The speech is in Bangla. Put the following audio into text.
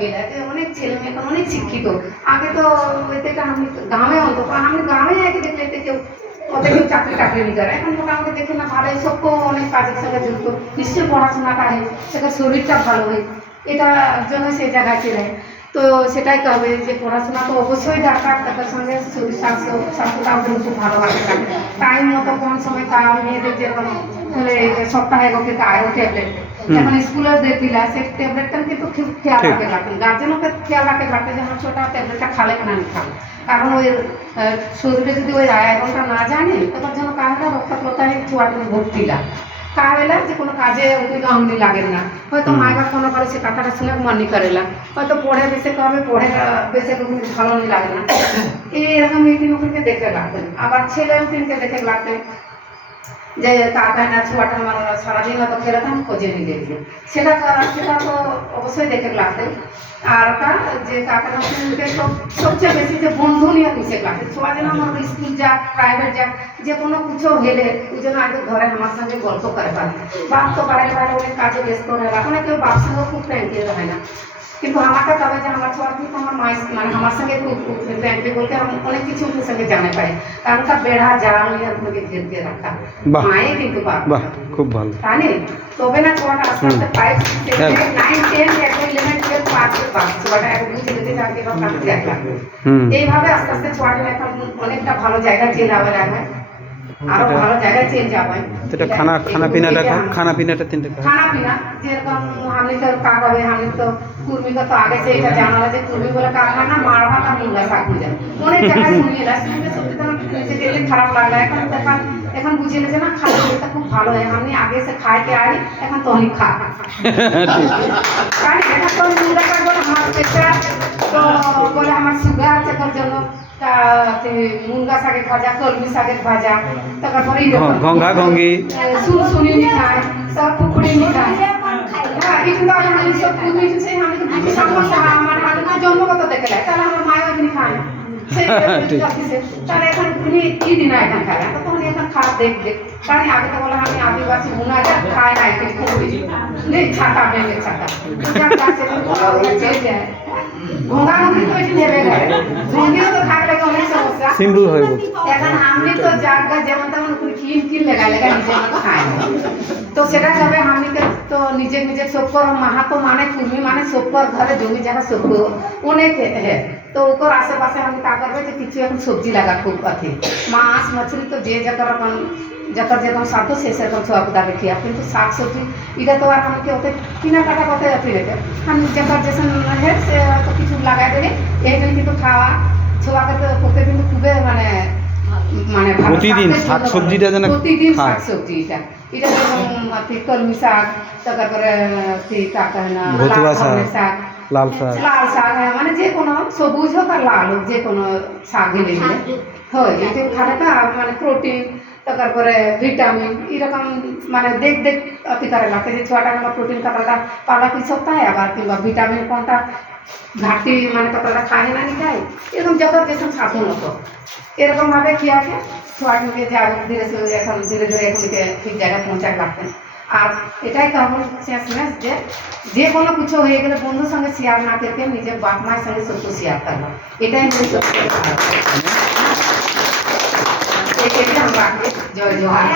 গেলে অনেক ছেলে মেয়ে, এখন অনেক শিক্ষিত। আগে তো এতে আমি গ্রামে অন্তত আমি গ্রামে আগে দেখলে এতে কেউ ওতে কেউ চাকরি টাকরি নি করে। এখন মোটামুটি দেখে না ভালোই সব অনেক কাজের সঙ্গে যুক্ত। নিশ্চয়ই পড়াশোনাটা হয় সেটা শরীরটা ভালো হয়। এটার জন্য সেই জায়গায় চলে তো সেটাই করবে যে পড়াশোনা তো অবশ্যই দরকার তার সঙ্গে শরীর স্বাস্থ্য, স্বাস্থ্যটাও কিন্তু খুব ভালোভাবে থাকে টাইম মতো কোন সময় তার মেয়েদের যেরকম সপ্তাহে ওকে আয়ো ট্যাবলেট। এখন স্কুলে দিয়ে দিলা সে ট্যাবলেটটা কিন্তু খেয়াল। রাখে রাখেন গার্জেনকে খেয়াল রাখে রাখে যে আমার ছোটা ট্যাবলেটটা খালে না আমি খাব? কারণ ওই শরীরে যদি ওই আয়রনটা না জানে তখন যেন কাহলে রক্তপ্রতায় চুয়াটা ভর্তিলা কাহেলা যে কোনো কাজে ওকে গাউনি লাগে না। হয়তো। মায় বাপ কোনো করে সে কথাটা শুনে মানি করেলা হয়তো পড়ে বেশি করবে পড়ে বেশি কোনো ভালো নি লাগে না। এরকম এই দিন তিনকে দেখে রাখতেন আবার ছেলে তিনকে দেখে রাখতেন যে কাকা না ছুয়াটা আমার সারাদিন হয়তো খেলাতাম খোঁজে নিয়ে দেখবে সেটা সেটা তো অবশ্যই দেখে লাগবে আর ওটা যে কাকা সব, সবচেয়ে বেশি যে বন্ধু নিয়ে মিশে ক্লাসে ছোয়া যেন আমার স্কুল যাক প্রাইভেট যাক, যে কোনো কিছু হলে ওই জন্য আগে ঘরে আমার সঙ্গে গল্প করে পারে। বাপ তো বাইরে বাইরে অনেক কাজে ব্যস্ত হয়ে এখন কেউ বাপ সঙ্গে খুব ফ্র্যাঙ্কলি হয় না। কিন্তু আমারটা তবে যে আমার ছোয়া কিন্তু আমার মায়ের মানে আমার সঙ্গে খুব খুব বলতে অনেক কিছু সঙ্গে জানে পারে। কারণ তার বেড়া জাল নিয়ে আপনাকে ঘের দিয়ে রাখা। মায়ে কিন্তু পারবে বাহ খুব ভালো তবে না ছোয়াটা আস্তে আস্তে ফাইভ নাইন টেন এখন ইলেভেন টুয়েলভ পাঁচ পাঁচ ছোয়াটা এখন বুঝে চাকরি বা কাছে দেখা এইভাবে আস্তে আস্তে ছোয়াটা এখন অনেকটা ভালো জায়গায় চেঞ্জ হবে রাখবে আরও ভালো জায়গায় চেঞ্জ হবে এটা খানা খানা পিনাটা খানা পিনাটা তিনটে খানা পিনা যেরকম হামনি তো কাক হবে হামনি তো কুর্মি তো আগে সে এটা জানালা যে কুর্মি বলে কাক হয় না মার ভাত মুঙ্গা শাক বুঝে অনেক জায়গায় শুনিয়ে দেয় শুনতে সত্যি তো নিজে গেলে খারাপ লাগল এখন এখন বুঝে যে না খাওয়া এটা খুব ভালো হয়। আমি আগে সে খাইতে আই এখন তো অনেক খা কারণ এটা তো শাক বলে আমার পেটটা তো বলে আমার সুগার আছে তার জন্য মুঙ্গা শাকের ভাজা কলমি শাকের ভাজা তারপরে ঘঙ্ঘা ঘঙ্গি সুনসুনি মিঠাই সব পুকুরি মিঠাই। হ্যাঁ কিন্তু আমি আমি সব পুকুরি মিঠাই আমি সমস্যা আমার জন্মগত দেখে তাহলে আমার মায়ের খায় না। সেই তাহলে এখন কি দিন এখন এখন দেখ দেখ কারণ আগে তো বলে আমি আদিবাসী মুনা যা খায় না এখানে খুবই নেই ছাতা মেলে ছাতা। যা কাছে চেয়ে যায় ঘোঙ্গা নদী তো নেবে তো তো অনেক সমস্যা সিন্দুর হয়ে গেছে এখন আমি তো জায়গা যেমন তেমন করে কিন কিন লেগা লেগা নিজে মতো খাই তো সেটা যাবে আমি তো নিজে নিজে সবকর মাহাতো মানে কুর্মি মানে সবকর ঘরে জমি জায়গা সব অনেক হ্যাঁ তো ওকর আশেপাশে আমি তা করবে যে কিছু এখন সবজি লাগা খুব আছে মাছ মাছলি তো যে যাকার এখন যাকার যেরকম সাধ্য সে সেরকম ছোয়া পুতা দেখি। কিন্তু শাক সবজি এটা তো আর আমাকে ওতে কিনা টাকা কত যাতে রেখে আমি যাকার যেসন হে সে হয়তো কিছু লাগাই দেবে। এই জন্য কিন্তু খাওয়া ছোয়াকে তো করতে কিন্তু খুবই মানে মানে। প্রতিদিন শাকসবজিটা যেন। প্রতিদিন খায়। শাকসবজি এটা কলমি শাক তারপরে শাক, লাল শাক লাল শাক। হ্যাঁ, মানে যে কোনো সবুজ হোক আর লাল হোক যে কোনো শাক দিলে। হয় এটা খানাটা মানে প্রোটিন তারপরে ভিটামিন এরকম মানে দেখ দেখ অতি করে লাগে যে ছটা আমরা প্রোটিন কাটাটা পালা কি সপ্তাহে আবার কিংবা ভিটামিন কোনটা ঘাটতি মানে কতটা খায় না নি খায় এরকম যত যেসব সাধন হতো। এরকম ভাবে কি আছে? ছোয়াটিকে যে ধীরে ধীরে এখন ধীরে ধীরে এগুলিকে ঠিক জায়গায় পৌঁছায় রাখতেন আর এটাই কারণ শেষ মেশ যে যে কোনো কিছু হয়ে গেলে বন্ধুর সঙ্গে শেয়ার না করতে নিজের বাপ মায়ের সঙ্গে সত্য শেয়ার করব এটাই হচ্ছে সবথেকে ভালো। এটাই আমরা জয় জয়